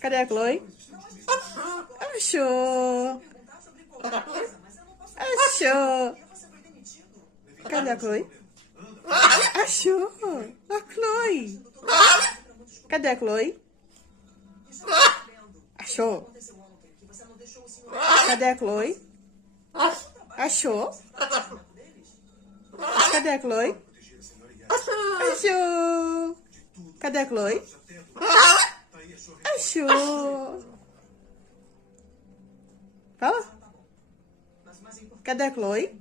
Cadê a Chloe? Achou! Achou! Cadê a Chloe? Achou! A Chloe! Cadê a Chloe? Achou! Cadê a Chloe? Achou? Cadê a Chloe? Achou! Cadê a Chloe? Achou! Fala! Cadê a Chloe?